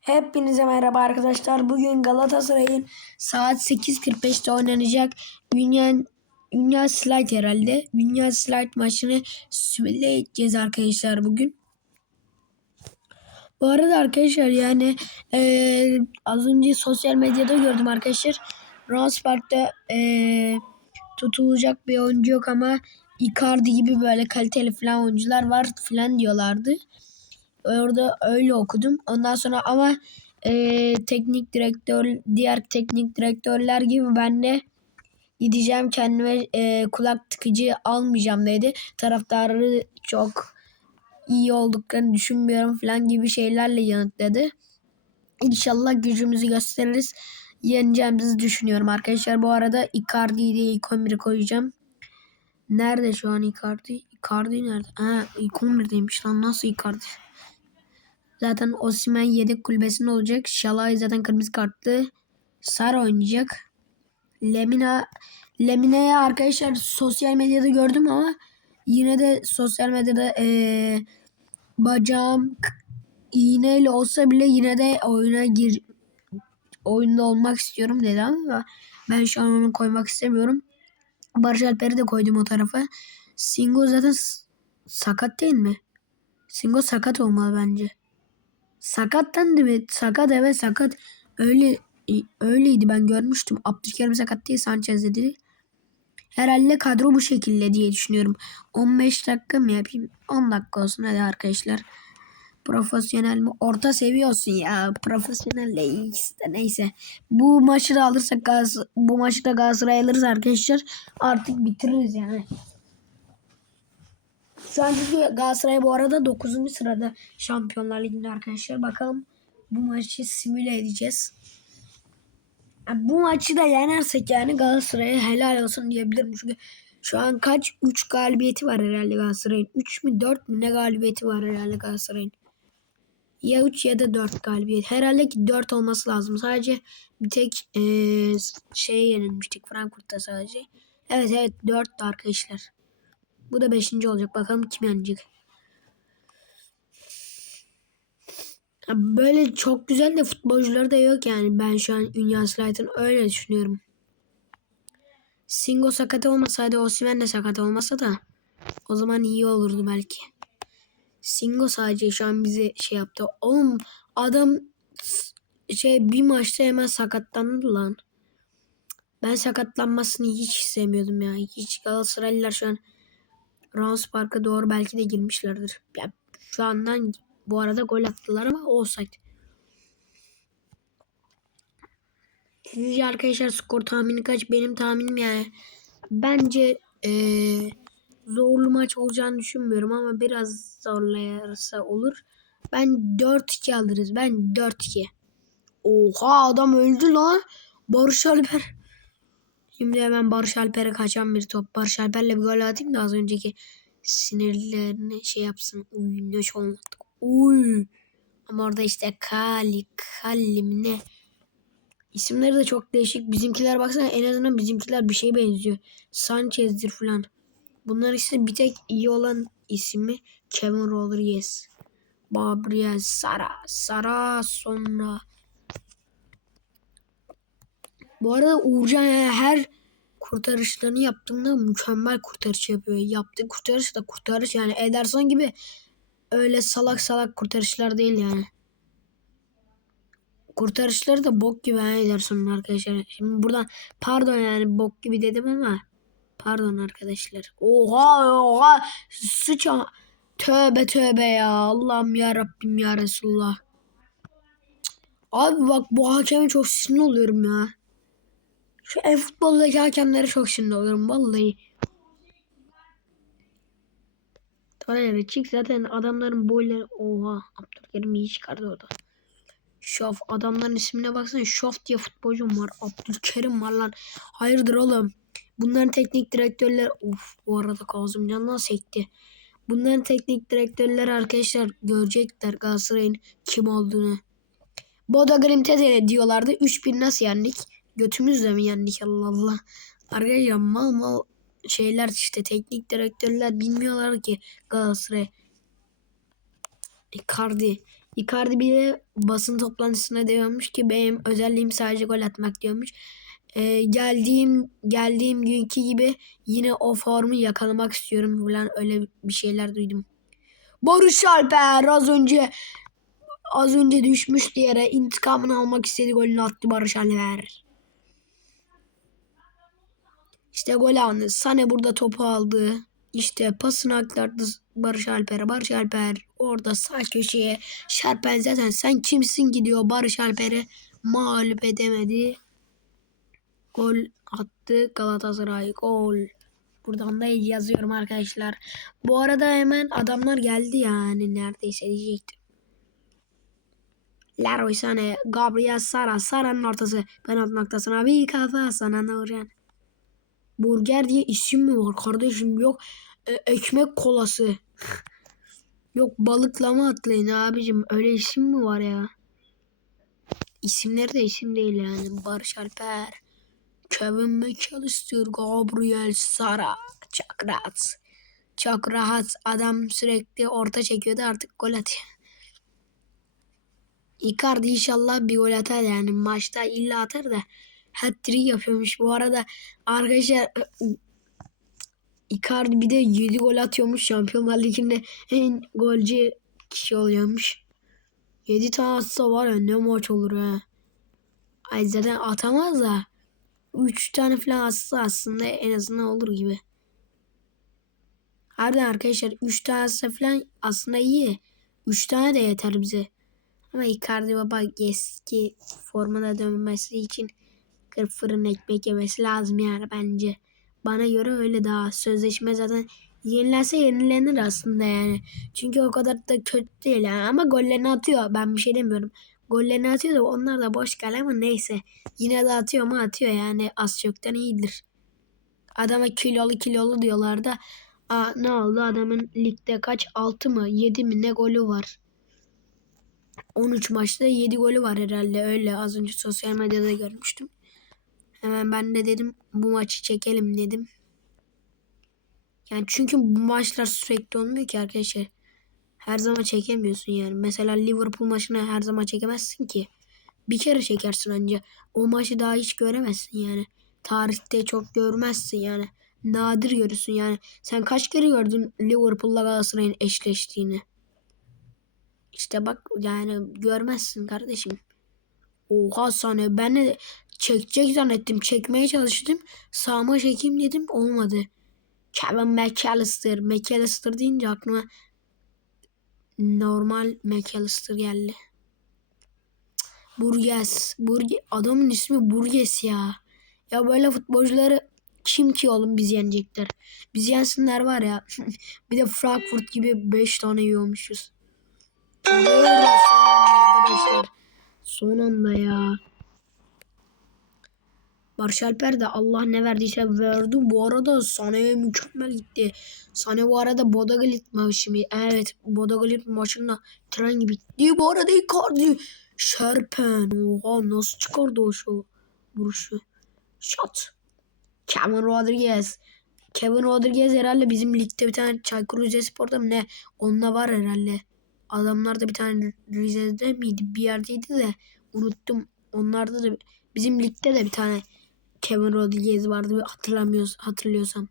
Hepinize merhaba arkadaşlar. Bugün Galatasaray'ın saat 8.45'te oynanacak Dünya, Dünya Slide herhalde. Dünya Slide maçını simüle edeceğiz arkadaşlar bugün. Bu arada arkadaşlar yani eee, az önce sosyal medyada gördüm arkadaşlar. Park'ta eee, tutulacak bir oyuncu yok ama Icardi gibi böyle kaliteli falan oyuncular var falan diyorlardı. Orada öyle okudum. Ondan sonra ama e, teknik direktör, diğer teknik direktörler gibi ben de gideceğim kendime e, kulak tıkıcı almayacağım dedi. Taraftarı çok iyi olduklarını düşünmüyorum falan gibi şeylerle yanıtladı. İnşallah gücümüzü gösteririz. Yeneceğimizi düşünüyorum arkadaşlar. Bu arada Icardi'yi de ilk 11'e koyacağım. Nerede şu an Icardi? Icardi nerede? Ha ilk 11'deymiş lan. Nasıl Icardi? Zaten Osimhen yedek kulübesinde olacak. Şalay zaten kırmızı kartlı. Sar oynayacak. Lemina Lemina'yı arkadaşlar sosyal medyada gördüm ama yine de sosyal medyada eee bacağım iğneyle olsa bile yine de oyuna gir oyunda olmak istiyorum dedi ama ben şu an onu koymak istemiyorum. Barış Alper'i de koydum o tarafa. Singo zaten sakat değil mi? Singo sakat olmalı bence. Sakattan değil mi? Sakat evet sakat. Öyle öyleydi ben görmüştüm. Abdülkerim sakat değil Sanchez dedi. Herhalde kadro bu şekilde diye düşünüyorum. 15 dakika mı yapayım? 10 dakika olsun hadi arkadaşlar. Profesyonel mi? Orta seviyorsun ya. Profesyonelle ikisi de neyse. Bu maçı da alırsak bu maçı da Galatasaray alırız arkadaşlar. Artık bitiririz yani. Şu an çünkü Galatasaray bu arada 9. sırada Şampiyonlar Ligi'nde arkadaşlar. Bakalım bu maçı simüle edeceğiz. Yani bu maçı da yenersek yani Galatasaray'a helal olsun diyebilirim. Çünkü şu an kaç? 3 galibiyeti var herhalde Galatasaray'ın. 3 mü 4 mü ne galibiyeti var herhalde Galatasaray'ın. Ya 3 ya da 4 galibiyet. Herhalde ki 4 olması lazım. Sadece bir tek eee şeye yenilmiştik. Frankfurt'ta sadece. Evet evet 4 arkadaşlar. Bu da 5. olacak. Bakalım kim yenecek. Böyle çok güzel de futbolcuları da yok yani. Ben şu an Dünya Slide'ın öyle düşünüyorum. Singo sakat olmasaydı Osimhen de sakat olmasa da o zaman iyi olurdu belki. Singo sadece şu an bize şey yaptı. Oğlum adam şey bir maçta hemen sakatlandı lan. Ben sakatlanmasını hiç sevmiyordum ya. Hiç Galatasaraylılar şu an Rams Park'a doğru belki de girmişlerdir. Ya şu andan bu arada gol attılar ama offside. Sizce arkadaşlar skor tahmini kaç? Benim tahminim yani bence eee, zorlu maç olacağını düşünmüyorum ama biraz zorlayarsa olur. Ben 4-2 alırız. Ben 4-2. Oha adam öldü lan. Barış Alper. Şimdi hemen Barış Alper'e kaçan bir top. Barış Alper'le bir gol atayım da az önceki sinirlerini şey yapsın. Uy ne çok anlattık. Uy. Ama orada işte Kali, Kallim ne? İsimleri de çok değişik. Bizimkiler baksana en azından bizimkiler bir şey benziyor. Sanchez'dir falan. Bunlar işte bir tek iyi olan ismi Kevin Rodriguez. Gabriel Sara. Sara sonra. Bu arada Uğurcan yani her kurtarışlarını yaptığında mükemmel kurtarış yapıyor. Yaptığı kurtarış da kurtarış yani Ederson gibi öyle salak salak kurtarışlar değil yani. Kurtarışları da bok gibi ha Ederson'un arkadaşlar. Şimdi buradan pardon yani bok gibi dedim ama pardon arkadaşlar. Oha oha sıça tövbe tövbe ya Allah'ım ya Rabbim ya Resulullah. Abi bak bu hakeme çok sinir oluyorum ya. Şu e-futboldaki hakemlere çok sinir oluyorum vallahi. Torreira çık zaten adamların boyları oha Abdülkerim iyi çıkardı orada. Şof adamların ismine baksana Şof diye futbolcum var. Abdülkerim var lan. Hayırdır oğlum. Bunların teknik direktörler of bu arada Kazım Can'dan sekti. Bunların teknik direktörleri arkadaşlar görecekler Galatasaray'ın kim olduğunu. Bodo Glimt'e de diyorlardı. 3-1 nasıl yendik? Götümüzle mi yendik Allah Allah. Arkadaşlar mal mal şeyler işte teknik direktörler bilmiyorlar ki Galatasaray. Icardi. Icardi bir de basın toplantısına diyormuş ki benim özelliğim sadece gol atmak diyormuş. Ee, geldiğim geldiğim günkü gibi yine o formu yakalamak istiyorum falan öyle bir şeyler duydum. Barış Alper az önce az önce düşmüştü yere intikamını almak istedi golünü attı Barış Alper. İşte gol anı. Sane burada topu aldı. İşte pasını aktardı Barış Alper'e. Barış Alper orada sağ köşeye Şerpen zaten sen kimsin ki diyor Barış Alper'e mağlup edemedi. Gol attı Galatasaray gol. Buradan da yazıyorum arkadaşlar. Bu arada hemen adamlar geldi yani neredeyse diyecektim. Leroy Sané, Gabriel Sara, Sara'nın ortası. Penaltı noktasına bir kafa sana Nurcan. Burger diye isim mi var kardeşim? Yok e, ekmek kolası. Yok balıklama atlayın abicim. Öyle isim mi var ya? İsimleri de isim değil yani. Barış Alper, Kevin McAllister, Gabriel Sara. Çok rahat. Çok rahat. Adam sürekli orta çekiyordu artık gol atıyor. Icardi inşallah bir gol atar yani maçta illa atar da hat-trick yapıyormuş. Bu arada arkadaşlar Icardi bir de 7 gol atıyormuş Şampiyonlar Ligi'nde en golcü kişi oluyormuş. 7 tane atsa var ya ne maç olur ha. Ay zaten atamaz da 3 tane falan atsa aslında en azından olur gibi. Harbiden arkadaşlar 3 tane atsa falan aslında iyi. 3 tane de yeter bize. Ama Icardi baba eski formuna dönmesi için kırk fırın ekmek yemesi lazım yani bence. Bana göre öyle daha. Sözleşme zaten yenilense yenilenir aslında yani. Çünkü o kadar da kötü değil yani. Ama gollerini atıyor. Ben bir şey demiyorum. Gollerini atıyor da onlar da boş kale ama neyse. Yine de atıyor mu atıyor yani. Az çoktan iyidir. Adama kilolu kilolu diyorlar da. Aa, ne oldu adamın ligde kaç 6 mı 7 mi ne golü var. 13 maçta 7 golü var herhalde öyle az önce sosyal medyada görmüştüm. Hemen ben de dedim bu maçı çekelim dedim. Yani çünkü bu maçlar sürekli olmuyor ki arkadaşlar. Her zaman çekemiyorsun yani. Mesela Liverpool maçını her zaman çekemezsin ki. Bir kere çekersin önce. O maçı daha hiç göremezsin yani. Tarihte çok görmezsin yani. Nadir görürsün yani. Sen kaç kere gördün Liverpool'la Galatasaray'ın eşleştiğini? İşte bak yani görmezsin kardeşim. Oha sana ben de çekecek zannettim. Çekmeye çalıştım. Sağıma çekeyim dedim. Olmadı. Kevin McAllister. McAllister deyince aklıma normal McAllister geldi. Burgess. Burge Adamın ismi Burgess ya. Ya böyle futbolcuları kim ki oğlum biz yenecekler. Biz yensinler var ya. bir de Frankfurt gibi 5 tane yiyormuşuz. Son anda ya. Barış Alper de Allah ne verdiyse verdi. Bu arada Sané'ye mükemmel gitti. Sané bu arada Boda Glit maçı mı? Evet Boda Glit maçında tren gibi gitti. Bu arada Icardi Şerpen. Oha nasıl çıkardı o şu vuruşu. Shot. Kevin Rodriguez. Kevin Rodriguez herhalde bizim ligde bir tane Çaykur Rizespor'da mı ne? Onunla var herhalde. Adamlar da bir tane Rize'de miydi? Bir yerdeydi de unuttum. Onlarda da bizim ligde de bir tane Kevin Rodriguez vardı hatırlamıyoruz hatırlıyorsam.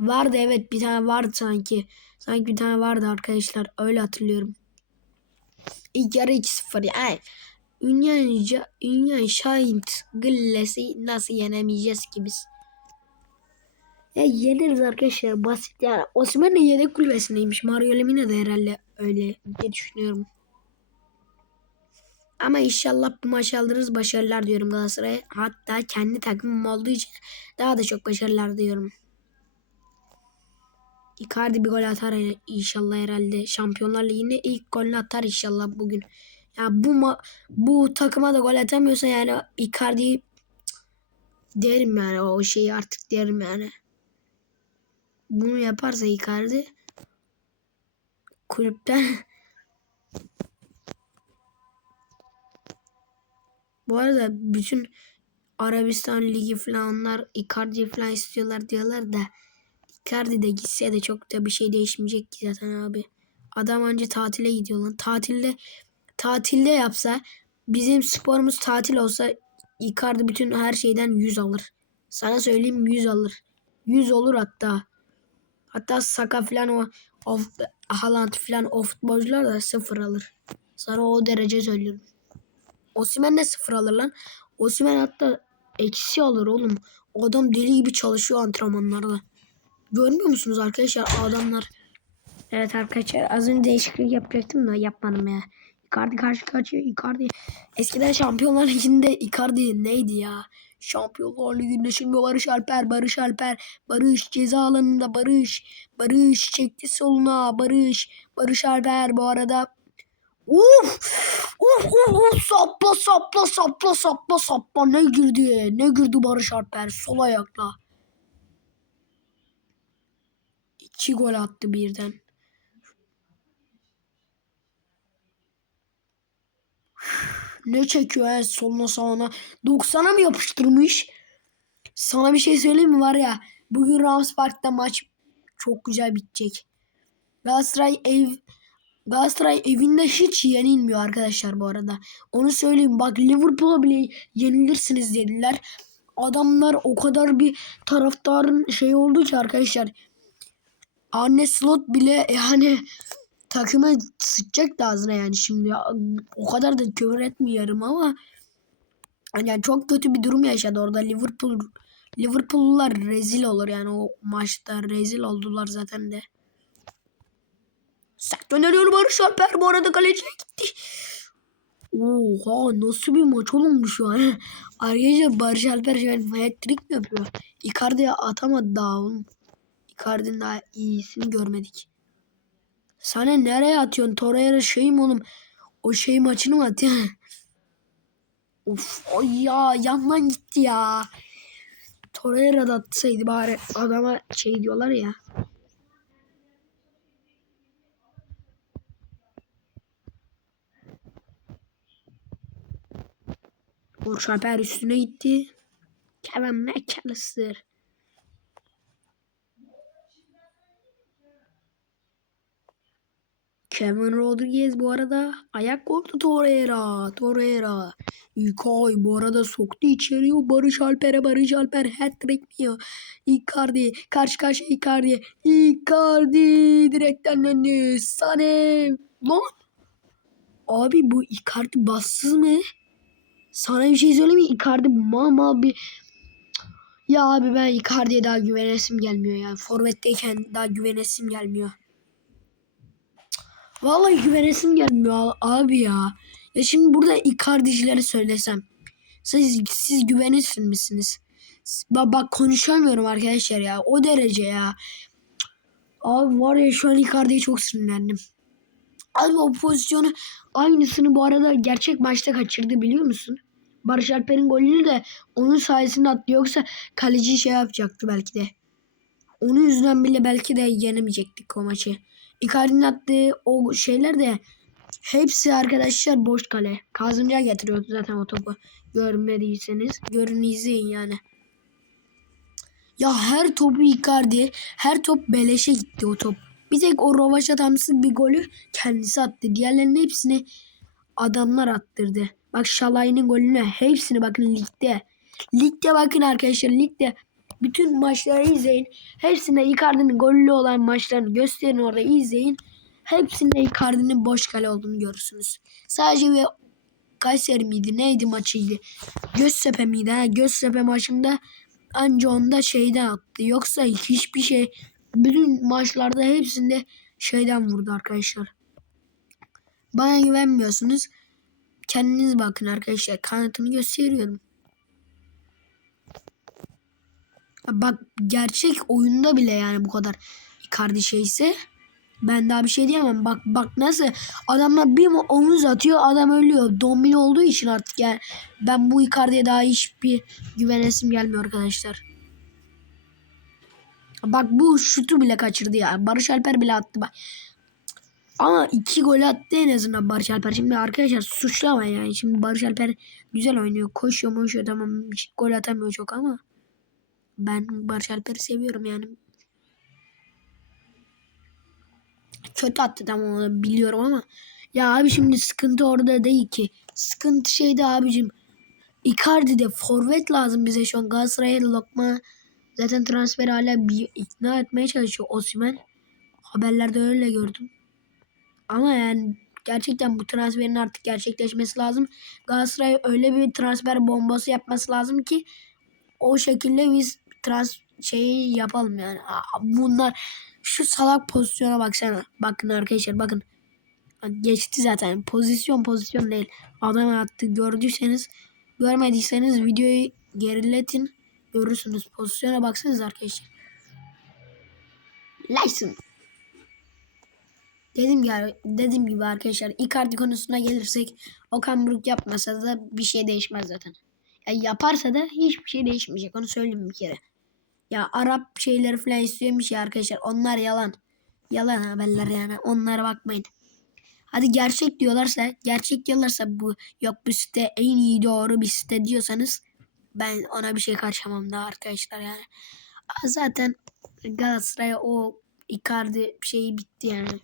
Vardı evet bir tane vardı sanki. Sanki bir tane vardı arkadaşlar. Öyle hatırlıyorum. İlk yarı 2-0 yani. Ünyen, Ünyen Şahint Gilles'i nasıl yenemeyeceğiz ki biz? Ya yeniriz arkadaşlar basit yani. Osman de yedek kulübesindeymiş. Mario Lemina da herhalde öyle diye düşünüyorum. Ama inşallah bu maçı alırız. Başarılar diyorum Galatasaray'a. Hatta kendi takımım olduğu için daha da çok başarılar diyorum. Icardi bir gol atar inşallah herhalde. Şampiyonlar Ligi'nde ilk golünü atar inşallah bugün. Ya bu ma bu takıma da gol atamıyorsa yani Icardi derim yani o şeyi artık derim yani. Bunu yaparsa Icardi kulüpten Bu arada bütün Arabistan Ligi falan onlar Icardi falan istiyorlar diyorlar da Icardi de gitse de çok da bir şey değişmeyecek ki zaten abi. Adam önce tatile gidiyor lan. Tatilde tatilde yapsa bizim sporumuz tatil olsa Icardi bütün her şeyden 100 alır. Sana söyleyeyim 100 alır. 100 olur hatta. Hatta Saka falan o, o Haaland falan o futbolcular da sıfır alır. Sana o derece söylüyorum. Osimhen de sıfır alır lan. Osimhen hatta eksi alır oğlum. O adam deli gibi çalışıyor antrenmanlarda. Görmüyor musunuz arkadaşlar adamlar? Evet arkadaşlar az önce değişiklik yapacaktım da yapmadım ya. Icardi karşı karşıya Icardi. Eskiden Şampiyonlar Ligi'nde Icardi neydi ya? Şampiyonlar Ligi'nde şimdi Barış Alper, Barış Alper, Barış ceza alanında Barış, Barış çekti soluna Barış, Barış Alper bu arada Uf! Uf uf uf sapla sapla sapla sapla sapla ne girdi? Ne girdi Barış Alper sol ayakla. İki gol attı birden. Ne çekiyor ya soluna sağına. 90'a mı yapıştırmış? Sana bir şey söyleyeyim mi var ya. Bugün Rams Park'ta maç çok güzel bitecek. Galatasaray ev Galatasaray evinde hiç yenilmiyor arkadaşlar bu arada. Onu söyleyeyim bak Liverpool'a bile yenilirsiniz dediler. Adamlar o kadar bir taraftarın şey oldu ki arkadaşlar. Anne Slot bile yani takıma sıçacak da ağzına yani şimdi. O kadar da küfür etmiyorum ama yani çok kötü bir durum yaşadı orada Liverpool. Liverpool'lular rezil olur yani o maçta rezil oldular zaten de. Sert öneriyor Barış Alper bu arada kaleciye gitti. Oha nasıl bir maç olmuş şu an. Arkadaşlar Barış Alper şu an hat-trick mi yapıyor? Icardi'ye atamadı daha oğlum. Icardi'nin daha iyisini görmedik. Sana nereye atıyorsun? Torreira şeyim oğlum. O şey maçını mı atıyorsun? of ay ya yandan gitti ya. Torreira da atsaydı bari adama şey diyorlar ya. Barış Alper üstüne gitti. Kevin McAllister. Kevin Rodriguez bu arada ayak korktu Torreira. Torreira. İlkay bu arada soktu içeriye Barış Alper'e Barış Alper hat-trick mi ya? Icardi karşı karşıya Icardi. Icardi direkten döndü. Sane. Lan. Abi bu Icardi bassız mı? Sana bir şey söyleyeyim mi? Icardi mama bir... Ya abi ben Icardi'ye daha güvenesim gelmiyor ya. Forvet'teyken daha güvenesim gelmiyor. Vallahi güvenesim gelmiyor abi ya. Ya şimdi burada Icardi'cilere söylesem. Siz, siz güvenirsin misiniz? Bak, bak konuşamıyorum arkadaşlar ya. O derece ya. Abi var ya şu an Icardi'ye çok sinirlendim. Abi o pozisyonu aynısını bu arada gerçek maçta kaçırdı biliyor musun? Barış Alper'in golünü de onun sayesinde attı. Yoksa kaleci şey yapacaktı belki de. Onun yüzünden bile belki de yenemeyecektik o maçı. Icardi'nin attığı o şeyler de hepsi arkadaşlar boş kale. Kazımca getiriyordu zaten o topu. Görmediyseniz görün izleyin yani. Ya her topu Icardi, her top beleşe gitti o top. Bir tek o Rovaşa tamsız bir golü kendisi attı. Diğerlerinin hepsini adamlar attırdı. Bak Şalay'ın golünü hepsini bakın ligde. Ligde bakın arkadaşlar ligde bütün maçları izleyin. Hepsinde Icardi'nin gollü olan maçlarını gösterin orada izleyin. Hepsinde Icardi'nin boş kale olduğunu görürsünüz. Sadece bir Kayseri miydi neydi maçıydı? Göztepe miydi? Ha? Göztepe maçında anca onda şeyden attı. Yoksa hiçbir şey bütün maçlarda hepsinde şeyden vurdu arkadaşlar. Bana güvenmiyorsunuz. Kendiniz bakın arkadaşlar. Kanıtını gösteriyorum. Bak gerçek oyunda bile yani bu kadar Icardi şeyse ben daha bir şey diyemem. Bak bak nasıl adamlar bir omuz atıyor adam ölüyor. Domine olduğu için artık yani ben bu Icardi'ye daha hiçbir güvenesim gelmiyor arkadaşlar. Bak bu şutu bile kaçırdı ya. Barış Alper bile attı bak. Ama iki gol attı en azından Barış Alper. Şimdi arkadaşlar suçlama yani. Şimdi Barış Alper güzel oynuyor. Koşuyor koşuyor tamam. Gol atamıyor çok ama. Ben Barış Alper'i seviyorum yani. Kötü attı tamam onu biliyorum ama ya abi şimdi sıkıntı orada değil ki. Sıkıntı şeyde abicim. Icardi'de forvet lazım bize şu an. Galatasaray'a lokma zaten transfer hala bir ikna etmeye çalışıyor Osimhen. Haberlerde öyle gördüm. Ama yani gerçekten bu transferin artık gerçekleşmesi lazım. Galatasaray öyle bir transfer bombası yapması lazım ki o şekilde biz trans şeyi yapalım yani. Bunlar şu salak pozisyona baksana. Bakın arkadaşlar bakın. Geçti zaten. Pozisyon pozisyon değil. Adam attı. Gördüyseniz görmediyseniz videoyu geriletin. Görürsünüz. Pozisyona baksanız arkadaşlar. Lyson. Dedim ya dediğim gibi arkadaşlar Icardi konusuna gelirsek Okan Buruk yapmasa da bir şey değişmez zaten. Ya yaparsa da hiçbir şey değişmeyecek. Onu söyleyeyim bir kere. Ya Arap şeyleri falan istiyormuş ya arkadaşlar. Onlar yalan. Yalan haberler yani. Onlara bakmayın. Hadi gerçek diyorlarsa, gerçek diyorlarsa bu yok bu site en iyi doğru bir site diyorsanız ben ona bir şey karşılamam da arkadaşlar yani. Zaten Galatasaray'a o Icardi şeyi bitti yani.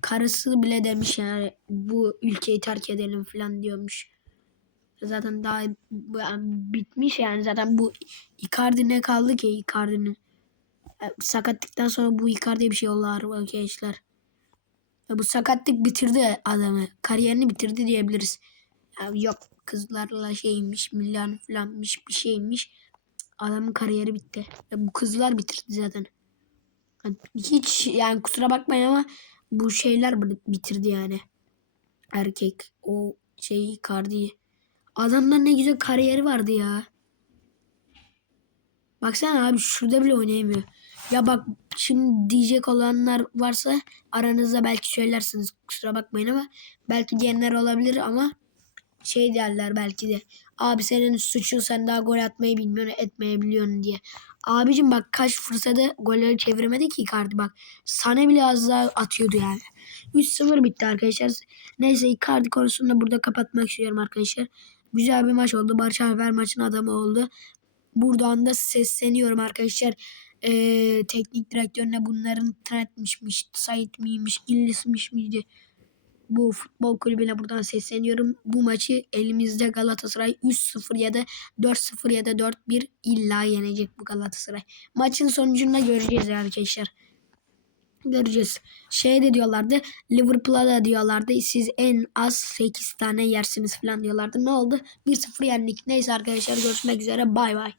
Karısı bile demiş yani bu ülkeyi terk edelim falan diyormuş. Zaten daha bitmiş yani zaten bu Icardi ne kaldı ki Icardi'nin. E, Sakatlıktan sonra bu Icardi'ye bir şey oldu arkadaşlar. Ya bu sakatlık bitirdi adamı. Kariyerini bitirdi diyebiliriz. Yok kızlarla şeymiş, milyon falanmış bir şeymiş. Adamın kariyeri bitti. Ya bu kızlar bitirdi zaten. Hiç yani kusura bakmayın ama bu şeyler bi- bitirdi yani. Erkek o şeyi Icardi'yi. Adamlar ne güzel kariyeri vardı ya. Baksana abi şurada bile oynayamıyor. Ya bak şimdi diyecek olanlar varsa aranızda belki söylersiniz. Kusura bakmayın ama belki diyenler olabilir ama şey derler belki de. Abi senin suçun sen daha gol atmayı bilmiyorsun etmeyebiliyorsun diye. Abicim bak kaç fırsatı golleri çevirmedi ki Icardi bak. Sana bile az daha atıyordu yani. 3-0 bitti arkadaşlar. Neyse Icardi konusunu da burada kapatmak istiyorum arkadaşlar. Güzel bir maç oldu. Barış Alper maçın adamı oldu. Buradan da sesleniyorum arkadaşlar. Ee, teknik direktörüne bunların Trent'mişmiş, Sait miymiş, Gillis'miş miydi? Bu futbol kulübüne buradan sesleniyorum. Bu maçı elimizde Galatasaray 3-0 ya da 4-0 ya da 4-1 illa yenecek bu Galatasaray. Maçın sonucunda göreceğiz arkadaşlar. Göreceğiz. Şey de diyorlardı. Liverpool'a da diyorlardı. Siz en az 8 tane yersiniz falan diyorlardı. Ne oldu? 1-0 yendik. Neyse arkadaşlar görüşmek üzere. Bay bay.